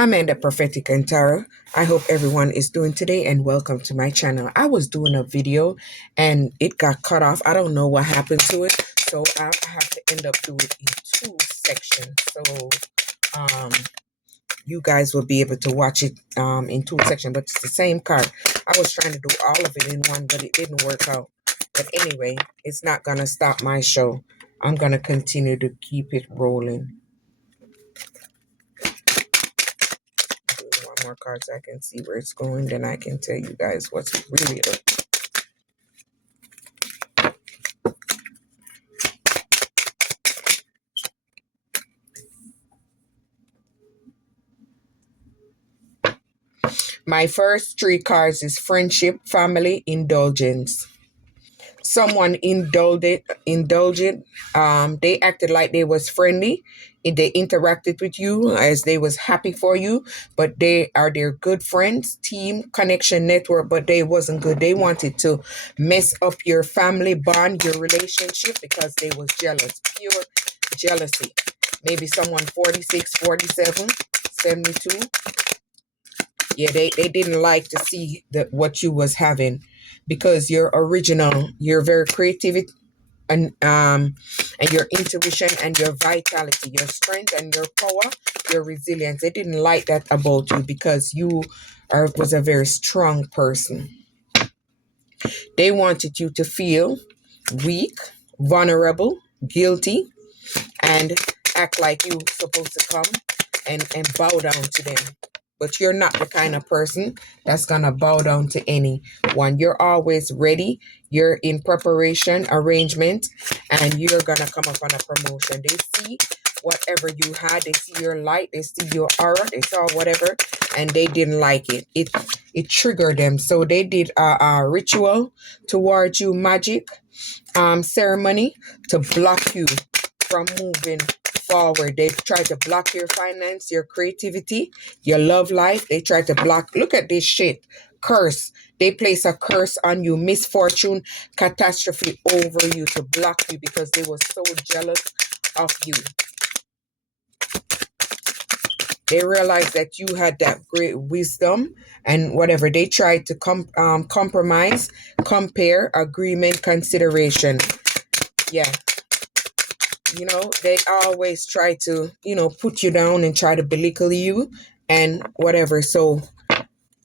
Amanda Prophetic and Tarot. I hope everyone is doing today and welcome to my channel. I was doing a video and it got cut off. I don't know what happened to it. So I have to end up doing it in two sections. So um, you guys will be able to watch it in two sections, but it's the same card. I was trying to do all of it in one, but it didn't work out. But anyway, it's not going to stop my show. I'm going to continue to keep it rolling. One more card so I can see where it's going, then I can tell you guys what's really up. My first three cards is friendship, family, indulgence. Someone indulgent. They acted like they was friendly. They interacted with you as they was happy for you, but they are their good friends, team, connection, network, but they wasn't good. They wanted to mess up your family bond, your relationship, because they was jealous, pure jealousy. Maybe someone 46, 47, 72. Yeah, they didn't like to see what you was having because you're original, you're very creative, and your intuition and your vitality, your strength and your power, your resilience. They didn't like that about you because you was a very strong person. They wanted you to feel weak, vulnerable, guilty, and act like you supposed to come and bow down to them. But you're not the kind of person that's going to bow down to anyone. You're always ready. You're in preparation, arrangement, and you're going to come up on a promotion. They see whatever you had. They see your light. They see your aura. They saw whatever, and they didn't like it. It triggered them. So they did a ritual towards you, magic, ceremony to block you from moving forward. They try to block your finance, your creativity, your love life. They try to block. Look at this shit. Curse. They place a curse on you, misfortune, catastrophe over you to block you because they were so jealous of you. They realized that you had that great wisdom and whatever. They tried to compromise, compare, agreement, consideration. Yeah. You know, they always try to, put you down and try to belittle you and whatever. So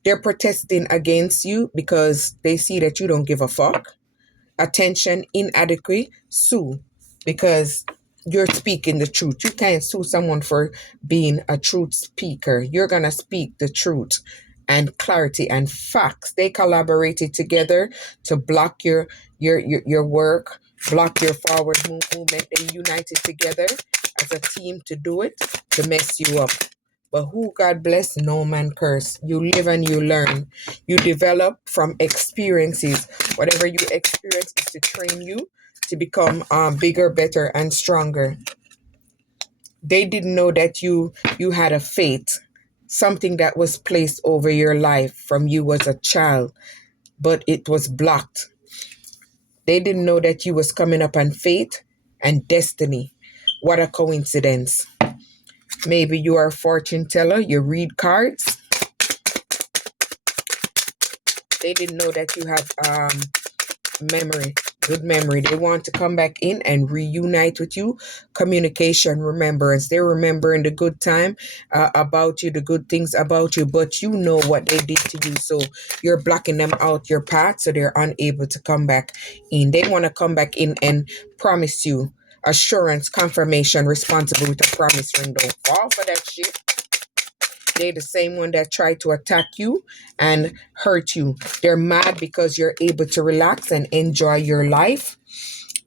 they're protesting against you because they see that you don't give a fuck. Attention, inadequate, sue because you're speaking the truth. You can't sue someone for being a truth speaker. You're going to speak the truth and clarity and facts. They collaborated together to block your work, block your forward movement. They united together as a team to do it, to mess you up. But who God bless, no man curse. You live and you learn. You develop from experiences. Whatever you experience is to train you to become bigger, better, and stronger. They didn't know that you had a fate, something that was placed over your life from you as a child, but it was blocked. They didn't know that you was coming up on fate and destiny. What a coincidence. Maybe you are a fortune teller, you read cards. They didn't know that you have memory, good memory. They want to come back in and reunite with you. Communication, remembrance. They're remembering the good time about you, the good things about you, but you know what they did to you. So you're blocking them out your path so they're unable to come back in. They want to come back in and promise you assurance, confirmation, responsible with a promise ring. Don't fall for that shit. They're the same one that tried to attack you and hurt you. They're mad because you're able to relax and enjoy your life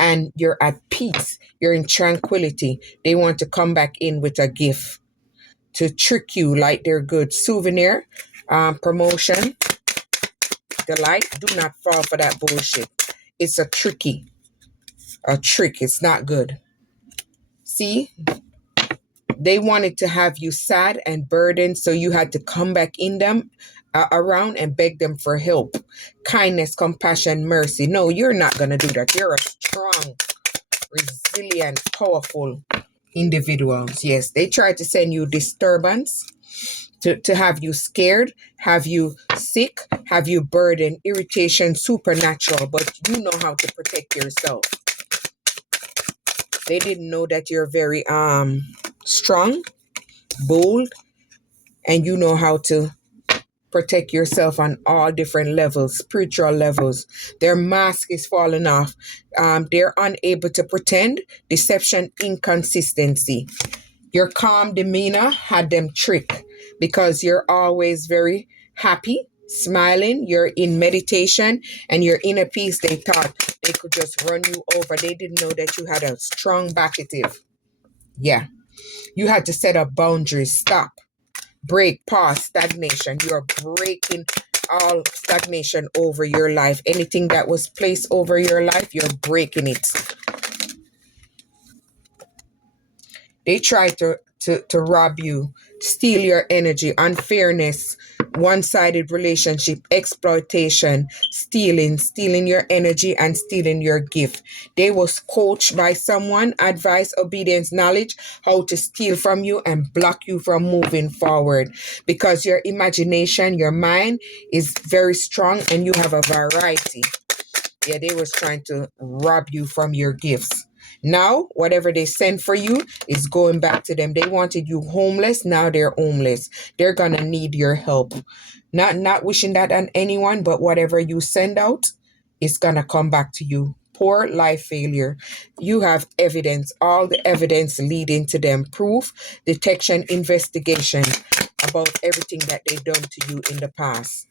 and you're at peace. You're in tranquility. They want to come back in with a gift to trick you like they're good. Souvenir, promotion, delight. Do not fall for that bullshit. It's a trick. It's not good. See? They wanted to have you sad and burdened, so you had to come back in them around and beg them for help. Kindness, compassion, mercy. No, you're not going to do that. You're a strong, resilient, powerful individual. Yes, they tried to send you disturbance, to have you scared, have you sick, have you burdened, irritation, supernatural, but you know how to protect yourself. They didn't know that you're very strong, bold, and you know how to protect yourself on all different levels, spiritual levels. Their mask is falling off. They're unable to pretend, deception, inconsistency. Your calm demeanor had them tricked because you're always very happy, smiling, you're in meditation, and you're in a peace. They thought they could just run you over. They didn't know that you had a strong backative. Yeah. You had to set up boundaries. Stop. Break, pause, stagnation. You're breaking all stagnation over your life. Anything that was placed over your life, you're breaking it. They try to rob you, steal your energy, unfairness, one-sided relationship, exploitation, stealing your energy and stealing your gift. They was coached by someone, advice, obedience, knowledge, how to steal from you and block you from moving forward because your imagination, your mind is very strong and you have a variety. Yeah, they was trying to rob you from your gifts. Now, whatever they sent for you is going back to them. They wanted you homeless. Now they're homeless. They're gonna need your help. Not wishing that on anyone, but whatever you send out, it's gonna come back to you. Poor life failure. You have evidence, all the evidence leading to them. Proof, detection, investigation about everything that they've done to you in the past.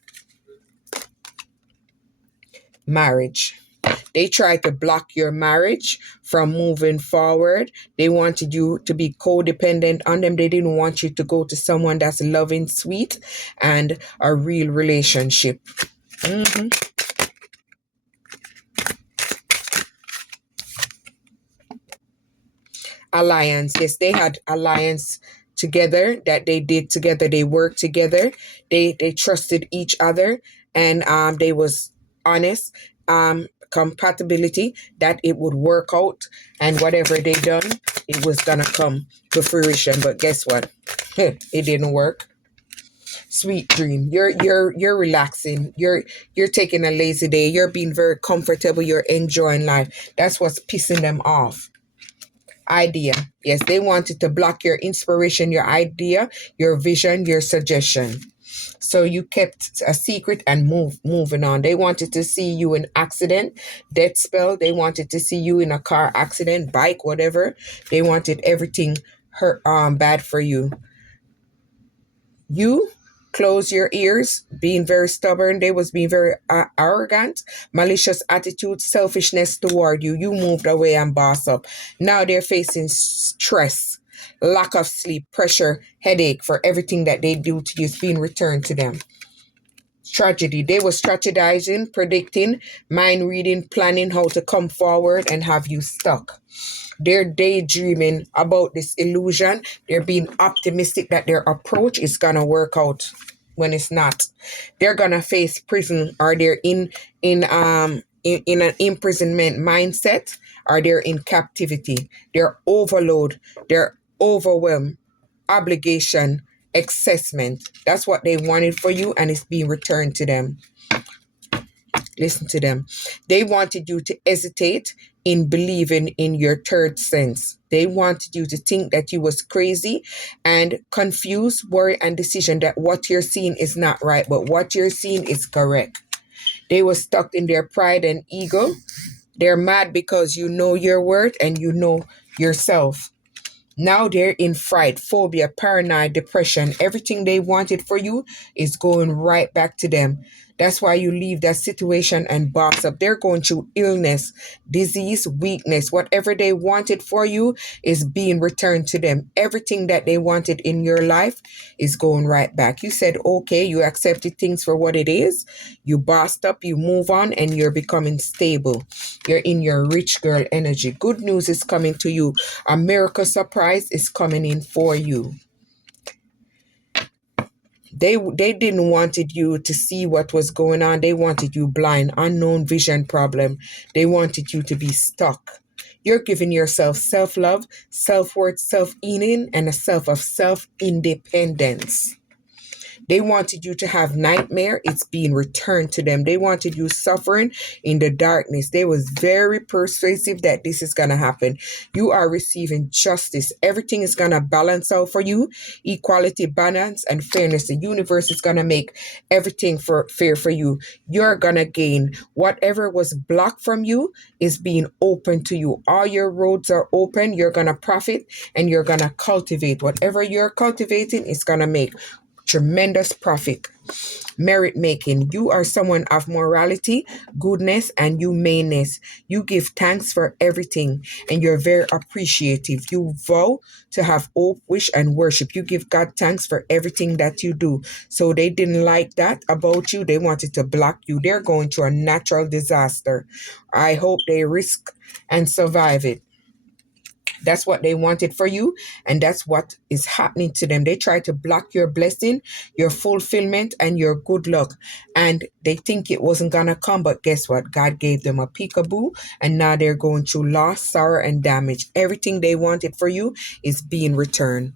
Marriage. They tried to block your marriage from moving forward. They wanted you to be codependent on them. They didn't want you to go to someone that's loving, sweet, and a real relationship. Mm-hmm. Alliance. Yes, they had alliance together that they did together. They worked together. They trusted each other, and they was honest. Compatibility that it would work out, and whatever they done, it was gonna come to fruition. But guess what? It didn't work. Sweet dream. You're relaxing. You're taking a lazy day. You're being very comfortable. You're enjoying life. That's what's pissing them off. Idea. Yes, they wanted to block your inspiration, your idea, your vision, your suggestion. So you kept a secret and moving on. They wanted to see you in accident, death spell. They wanted to see you in a car accident, bike, whatever. They wanted everything hurt bad for you. You close your ears, being very stubborn. They was being very arrogant, malicious attitude, selfishness toward you. You moved away and boss up. Now they're facing stress, lack of sleep, pressure, headache for everything that they do to you is being returned to them. Tragedy. They were strategizing, predicting, mind reading, planning how to come forward and have you stuck. They're daydreaming about this illusion. They're being optimistic that their approach is gonna work out when it's not. They're gonna face prison, or they're in an imprisonment mindset, or they're in captivity. They're overload. They're overwhelmed. Obligation, assessment. That's what they wanted for you, and it's being returned to them. Listen to them. They wanted you to hesitate in believing in your third sense. They wanted you to think that you was crazy and confused, worry, and decision that what you're seeing is not right, but what you're seeing is correct. They were stuck in their pride and ego. They're mad because you know your worth and you know yourself. Now they're in fright, phobia, paranoid, depression. Everything they wanted for you is going right back to them. That's why you leave that situation and box up. They're going through illness, disease, weakness. Whatever they wanted for you is being returned to them. Everything that they wanted in your life is going right back. You said, okay, you accepted things for what it is. You bossed up, you move on, and you're becoming stable. You're in your rich girl energy. Good news is coming to you. A miracle surprise is coming in for you. They didn't wanted you to see what was going on. They wanted you blind, unknown vision problem. They wanted you to be stuck. You're giving yourself self-love, self-worth, self-healing, and a self-independence. They wanted you to have nightmare. It's being returned to them. They wanted you suffering in the darkness. They was very persuasive that this is going to happen. You are receiving justice. Everything is going to balance out for you. Equality, balance, and fairness. The universe is going to make everything fair for you. You're going to gain. Whatever was blocked from you is being open to you. All your roads are open. You're going to profit and you're going to cultivate. Whatever you're cultivating is going to make tremendous profit. Merit making. You are someone of morality, goodness, and humaneness. You give thanks for everything and you're very appreciative. You vow to have hope, wish, and worship. You give God thanks for everything that you do. So they didn't like that about you. They wanted to block you. They're going through a natural disaster. I hope they risk and survive it. That's what they wanted for you, and that's what is happening to them. They try to block your blessing, your fulfillment, and your good luck. And they think it wasn't going to come, but guess what? God gave them a peekaboo, and now they're going through loss, sorrow, and damage. Everything they wanted for you is being returned.